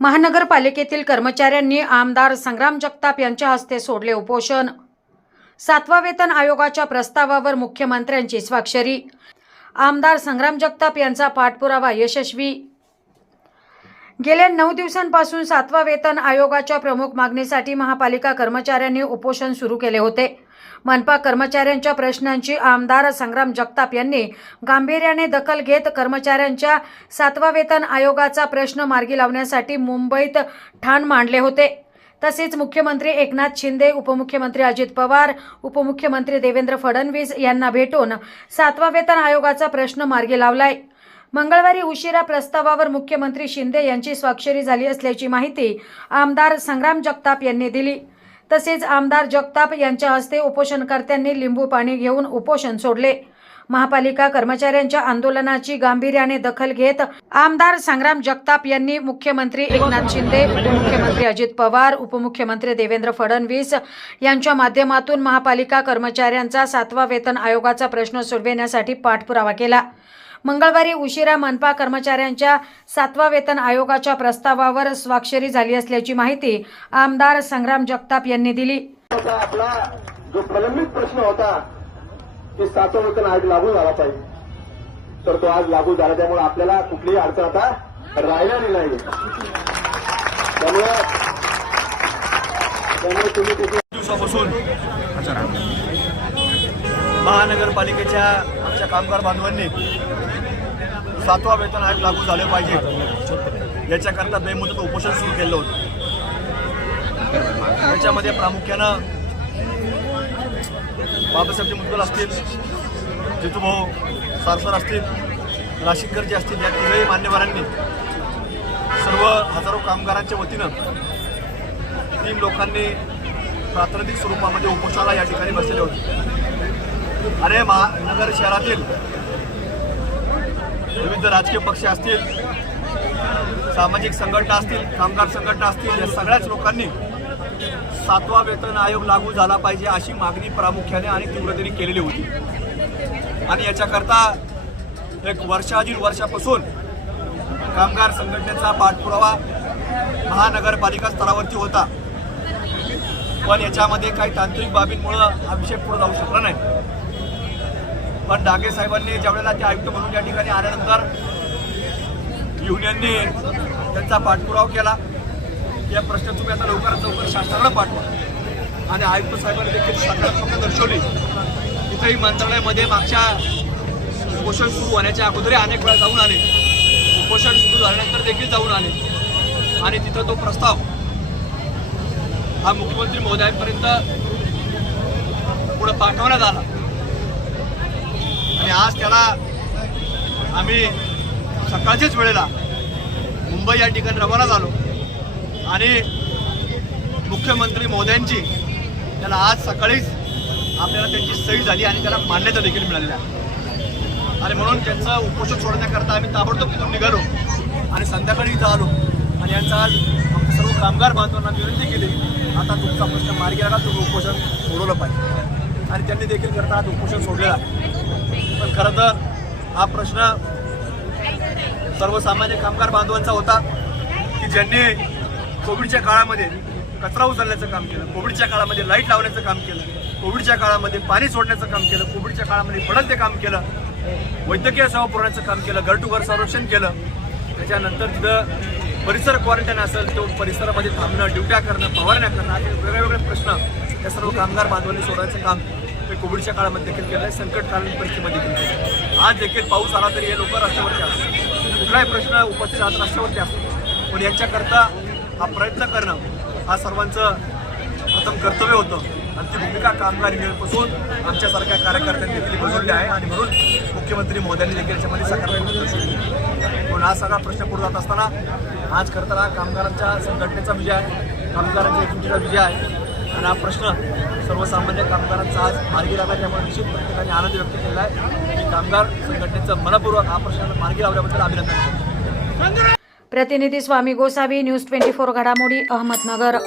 महानगरपालिकेतील कर्मचाऱ्यांनी आमदार संग्राम जगताप यांच्या हस्ते सोडले उपोषण. सातवा वेतन आयोगाच्या प्रस्तावावर मुख्यमंत्र्यांची स्वाक्षरी. आमदार संग्राम जगताप यांचा पाठपुरावा यशस्वी. गेल्या नऊ दिवसांपासून सातवा वेतन आयोगाच्या प्रमुख मागणीसाठी महापालिका कर्मचाऱ्यांनी उपोषण सुरू केले होते. मनपा कर्मचाऱ्यांच्या प्रश्नांची आमदार संग्राम जगताप यांनी गांभीर्याने दखल घेत कर्मचाऱ्यांच्या सातवा वेतन आयोगाचा प्रश्न मार्गी लावण्यासाठी मुंबईत ठाण मांडले होते. तसेच मुख्यमंत्री एकनाथ शिंदे उपमुख्यमंत्री अजित पवार उपमुख्यमंत्री देवेंद्र फडणवीस यांना भेटून सातवा वेतन आयोगाचा प्रश्न मार्गी लावलाय. मंगळवारी उशिरा प्रस्तावावर मुख्यमंत्री शिंदे यांची स्वाक्षरी झाली असल्याची माहिती आमदार संग्राम जगताप यांनी दिली. तसेच आमदार जगताप यांच्या हस्ते उपोषणकर्त्यांनी लिंबू पाणी घेऊन उपोषण सोडले. महापालिका कर्मचाऱ्यांच्या आंदोलनाची गांभीर्याने दखल घेत आमदार संग्राम जगताप यांनी मुख्यमंत्री एकनाथ शिंदे उपमुख्यमंत्री अजित पवार उपमुख्यमंत्री देवेंद्र फडणवीस यांच्या माध्यमातून महापालिका कर्मचाऱ्यांचा सातवा वेतन आयोगाचा प्रश्न सोडविण्यासाठी पाठपुरावा केला. मंगळवारी उशिरा मनपा कर्मचाऱ्यांच्या सातवा वेतन आयोगाच्या प्रस्तावावर स्वाक्षरी झाली असल्याची माहिती आमदार संग्राम जगताप यांनी दिली. आपला जो प्रलंबित प्रश्न होता की सातवं वेतन आयोग लागू झाला पाहिजे. तर तो आज लागू झाला त्यामुळे आपल्याला कुठलीही अडचण आता राहिलेली नाही. त्यामुळे त्यामुळे तुम्ही दिवसापासून महानगरपालिकेच्या आमच्या कामगार बांधवांनी सातवा वेतन आयोग लागू झाले पाहिजे. याच्याकरता बेमुदत उपोषण सुरू केलं होतं. याच्यामध्ये प्रामुख्यानं बाबासाहेबजी मुद्दल असतील जितूभाऊ सारसर असतील नाशिककर जे असतील या तिघही मान्यवरांनी सर्व हजारो कामगारांच्या वतीनं तीन लोकांनी प्रातिनिधिक स्वरूपामध्ये उपोषणाला या ठिकाणी बसलेले होते. आणि महानगर शहरातील विविध राजकीय पक्ष असतील सामाजिक संघटना असतील कामगार संघटना असतील या सगळ्याच लोकांनी सातवा वेतन आयोग लागू झाला पाहिजे अशी मागणी प्रामुख्याने आणि तीव्रतेने केलेली होती. आणि याच्याकरता एक वर्षाधीन वर्षापासून कामगार संघटनेचा पाठपुरावा महानगरपालिका स्तरावरती होता. पण याच्यामध्ये काही तांत्रिक बाबींमुळं हा विषय पुढे जाऊ शकला नाही. पण डागे साहेबांनी ज्यावेळेला ते आयुक्त म्हणून या ठिकाणी आल्यानंतर युनियननी त्यांचा पाठपुरावा केला. या प्रश्न तुम्ही आता लवकरात लवकर शासनाला पाठवा. आणि आयुक्त साहेबांनी देखील सकारात्मक दर्शवली. तिथेही मंत्रालयामध्ये मागच्या उपोषण सुरू होण्याच्या अगोदरही अनेक वेळा जाऊन आले. उपोषण सुरू झाल्यानंतर देखील जाऊन आले. आणि तिथं तो प्रस्ताव हा मुख्यमंत्री महोदयांपर्यंत पुढं पाठवण्यात आला. आणि आज त्याला आम्ही सकाळच्याच वेळेला मुंबई या ठिकाणी रवाना झालो. आणि मुख्यमंत्री मोद्यांची त्याला आज सकाळीच आपल्याला त्यांची सही झाली आणि त्याला मान्यता देखील मिळालेली आहे. आणि म्हणून त्यांचं उपोषण सोडण्याकरता आम्ही ताबडतोब तिथून निघालो आणि संध्याकाळी इथं आलो. आणि यांचा आज आमच्या सर्व कामगार बांधवांना विनंती केली आता तुमचा प्रश्न मार्गी आला तुम्ही उपोषण सोडवलं पाहिजे. आणि त्यांनी देखील करता आज उपोषण सोडलेलं आहे. पण खरं तर हा प्रश्न सर्वसामान्य कामगार बांधवांचा होता की ज्यांनी कोविडच्या काळामध्ये कचरा उचलण्याचं काम केलं कोविडच्या काळामध्ये लाइट लावण्याचं काम केलं कोविडच्या काळामध्ये पाणी सोडण्याचं काम केलं कोविडच्या काळामध्ये पडल ते काम केलं वैद्यकीय सेवा पुरवण्याचं काम केलं घर टू घर संरक्षण केलं. त्याच्यानंतर तिथं परिसर क्वारंटाईन असेल तो परिसरामध्ये थांबणं ड्युट्या करणं फवारण्या करणं असे वेगळे वेगळे प्रश्न या सर्व कामगार बांधवांनी सोडवायचं काम ते कोविडच्या काळामध्ये देखील केलं आहे. संकटकालीन परिस्थितीमध्ये देखील केलं आज देखील पाऊस आला तरी हे लोक रस्त्यावरती असतात. कुठलाही प्रश्न उपस्थित राहत रस्त्यावरती असतो पण यांच्याकरता हा प्रयत्न करणं हा सर्वांचं प्रथम कर्तव्य होतं. आणि ती भूमिका कामगार युनियनपासून आमच्यासारख्या कार्यकर्त्यांनी देखील बजवली आहे. आणि म्हणून मुख्यमंत्री मोदयांनी देखील याच्यामध्ये सकारात्मक पण म्हणून हा सगळा प्रश्न पुढे जात असताना आज करताना कामगारांच्या संघटनेचा विजय आहे. कामगारांच्या एकजुटीचा विजय आहे. आणि हा प्रश्न सर्वसामान्य कामगारांचा आज मार्गी लागला त्यामुळे निश्चित प्रत्येकाने आनंद व्यक्त केला आहे. की कामगार संघटनेचं मनपूर्वक हा प्रश्न मार्गी लावल्याबद्दल अभिनंदन प्रतिनिधी Swami Gosavi news twenty four घडामोडी अहमदनगर.